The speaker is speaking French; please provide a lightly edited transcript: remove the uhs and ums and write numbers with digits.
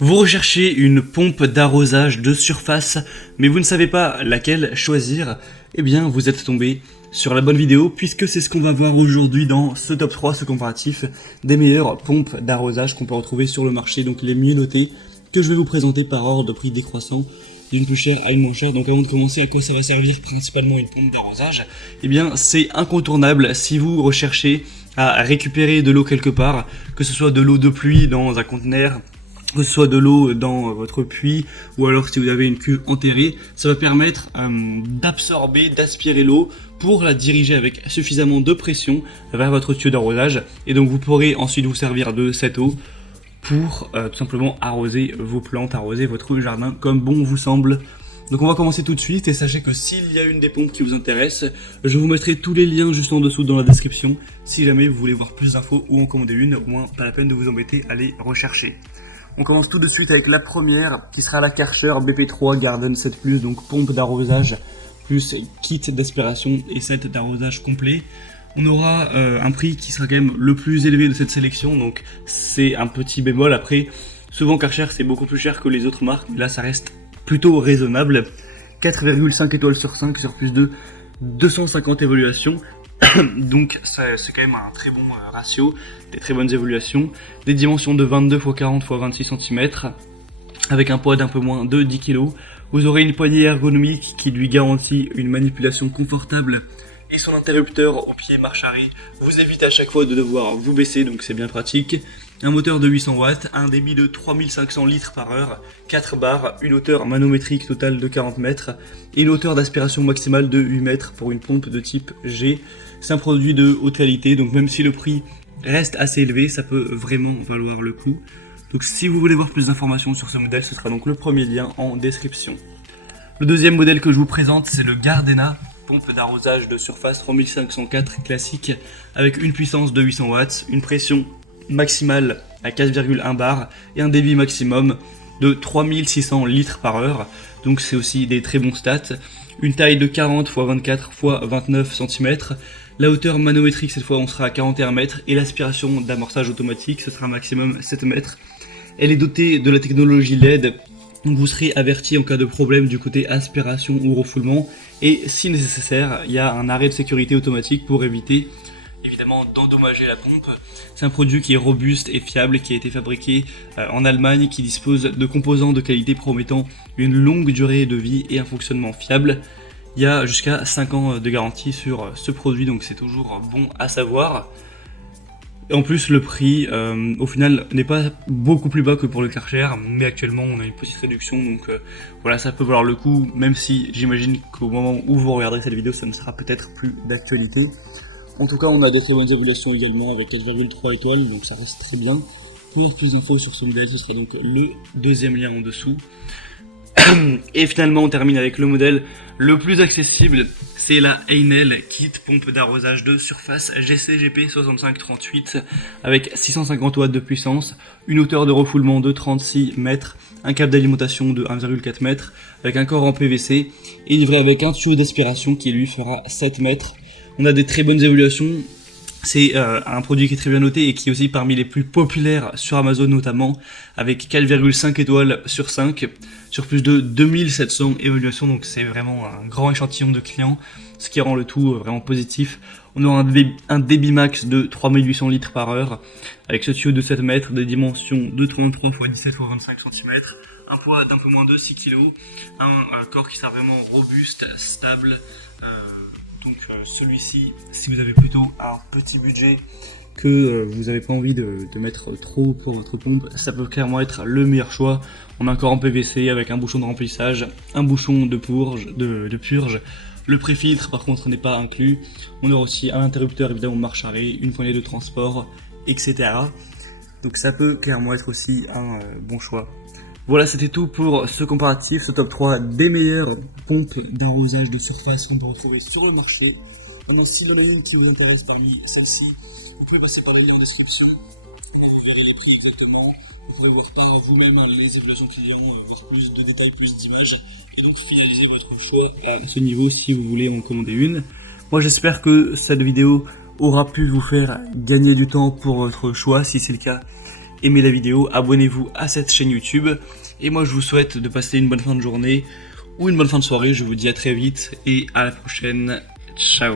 Vous recherchez une pompe d'arrosage de surface, mais vous ne savez pas laquelle choisir. Eh bien, vous êtes tombé sur la bonne vidéo, puisque c'est ce qu'on va voir aujourd'hui dans ce top 3, ce comparatif des meilleures pompes d'arrosage qu'on peut retrouver sur le marché, donc les mieux notées, que je vais vous présenter par ordre de prix décroissant, d'une plus chère à une moins chère. Donc avant de commencer, à quoi ça va servir principalement une pompe d'arrosage? Eh bien, c'est incontournable si vous recherchez à récupérer de l'eau quelque part, que ce soit de l'eau de pluie dans un conteneur, que ce soit de l'eau dans votre puits, ou alors si vous avez une cuve enterrée, ça va permettre d'absorber, d'aspirer l'eau pour la diriger avec suffisamment de pression vers votre tuyau d'arrosage, et donc vous pourrez ensuite vous servir de cette eau pour tout simplement arroser vos plantes, arroser votre jardin comme bon vous semble. Donc on va commencer tout de suite, et sachez que s'il y a une des pompes qui vous intéresse, je vous mettrai tous les liens juste en dessous dans la description, si jamais vous voulez voir plus d'infos ou en commander une, au moins pas la peine de vous embêter à les rechercher. On commence tout de suite avec la première, qui sera la Karcher BP3 Garden 7+, donc pompe d'arrosage plus kit d'aspiration et set d'arrosage complet. On aura un prix qui sera quand même le plus élevé de cette sélection, donc c'est un petit bémol. Après, souvent Karcher c'est beaucoup plus cher que les autres marques, mais là ça reste plutôt raisonnable. 4,5 étoiles sur 5 sur plus de 250 évaluations. Donc c'est quand même un très bon ratio, des très bonnes évaluations, des dimensions de 22 x 40 x 26 cm, avec un poids d'un peu moins de 10 kg. Vous aurez une poignée ergonomique qui lui garantit une manipulation confortable, et son interrupteur au pied marche arrêt vous évite à chaque fois de devoir vous baisser, donc c'est bien pratique. Un moteur de 800 watts, un débit de 3500 litres par heure, 4 barres, une hauteur manométrique totale de 40 mètres et une hauteur d'aspiration maximale de 8 mètres pour une pompe de type G. C'est un produit de haute qualité, donc même si le prix reste assez élevé, ça peut vraiment valoir le coup. Donc si vous voulez voir plus d'informations sur ce modèle, ce sera donc le premier lien en description. Le deuxième modèle que je vous présente, c'est le Gardena, pompe d'arrosage de surface 3504 classique, avec une puissance de 800 watts, une pression maximale à 4,1 bar et un débit maximum de 3600 litres par heure, donc c'est aussi des très bons stats. Une taille de 40 x 24 x 29 cm, la hauteur manométrique cette fois on sera à 41 mètres, et l'aspiration d'amorçage automatique ce sera maximum 7 mètres. Elle est dotée de la technologie LED, donc vous serez averti en cas de problème du côté aspiration ou refoulement, et si nécessaire il y a un arrêt de sécurité automatique pour éviter évidemment d'endommager la pompe. C'est un produit qui est robuste et fiable, qui a été fabriqué en Allemagne, qui dispose de composants de qualité promettant une longue durée de vie et un fonctionnement fiable. Il y a jusqu'à 5 ans de garantie sur ce produit, donc c'est toujours bon à savoir. Et en plus le prix au final n'est pas beaucoup plus bas que pour le Karcher, mais actuellement on a une petite réduction, donc voilà, ça peut valoir le coup, même si j'imagine qu'au moment où vous regarderez cette vidéo ça ne sera peut-être plus d'actualité. En tout cas, on a des très bonnes évaluations également avec 4,3 étoiles, donc ça reste très bien. Pour plus d'infos sur ce modèle, ce sera donc le deuxième lien en dessous. Et finalement, on termine avec le modèle le plus accessible, c'est la Heinel Kit pompe d'arrosage de surface GCGP 6538 avec 650 watts de puissance, une hauteur de refoulement de 36 mètres, un câble d'alimentation de 1,4 mètres avec un corps en PVC, et livré avec un tuyau d'aspiration qui lui fera 7 mètres. On a des très bonnes évaluations, c'est un produit qui est très bien noté et qui est aussi parmi les plus populaires sur Amazon notamment, avec 4,5 étoiles sur 5, sur plus de 2700 évaluations, donc c'est vraiment un grand échantillon de clients, ce qui rend le tout vraiment positif. On aura un débit max de 3800 litres par heure, avec ce tuyau de 7 mètres, des dimensions de 33 x 17 x 25 cm, un poids d'un peu moins de 6 kg, un corps qui sera vraiment robuste, stable. Donc celui-ci, si vous avez plutôt un petit budget, que vous n'avez pas envie de mettre trop pour votre pompe, ça peut clairement être le meilleur choix. On a un corps en PVC avec un bouchon de remplissage, un bouchon de purge. Le pré-filtre par contre n'est pas inclus. On aura aussi un interrupteur évidemment marche arrêt, une poignée de transport, etc. Donc ça peut clairement être aussi un bon choix. Voilà, c'était tout pour ce comparatif, ce top 3 des meilleures pompes d'arrosage de surface qu'on peut retrouver sur le marché. Maintenant, s'il y en a une qui vous intéresse parmi celles-ci, vous pouvez passer par les liens en description, les prix exactement. Vous pouvez voir par vous-même les évaluations clients, voir plus de détails, plus d'images, et donc finaliser votre choix à ce niveau si vous voulez en commander une. Moi, j'espère que cette vidéo aura pu vous faire gagner du temps pour votre choix. Si c'est le cas, aimez la vidéo, abonnez-vous à cette chaîne YouTube. Et moi je vous souhaite de passer une bonne fin de journée ou une bonne fin de soirée. Je vous dis à très vite et à la prochaine. Ciao.